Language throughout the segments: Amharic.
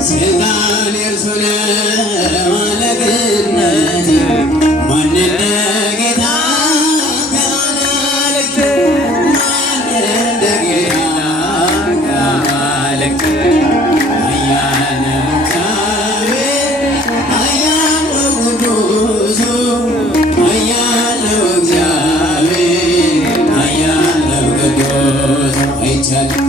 ስልጣን የእርሱ ነው አለቅነት ማን እንደ ጌታ ከአማልክት ማን እንደ ጌታ ከአማልክት ኃያል ነው እግዚአብሔር ኃያል ነው ቅዱሱ ኃያል ነው እግዚአብሔር ኃያል ነው ቅዱሱ አይቻለው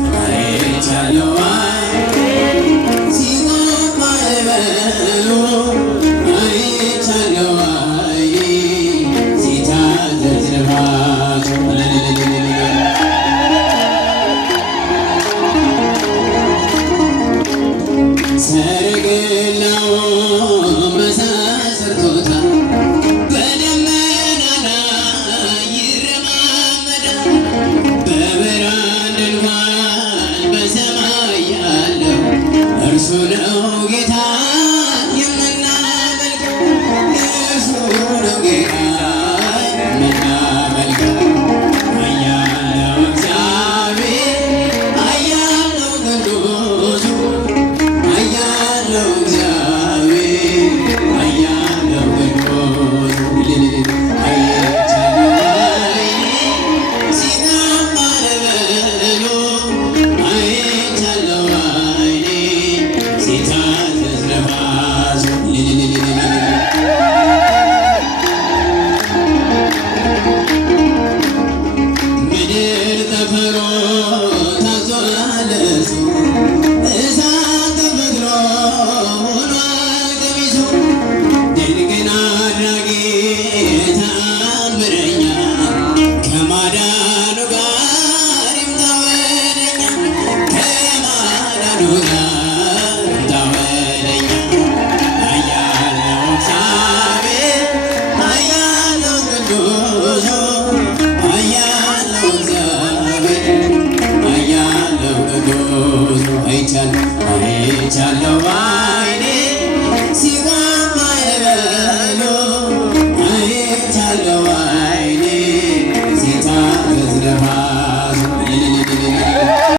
አይቻለው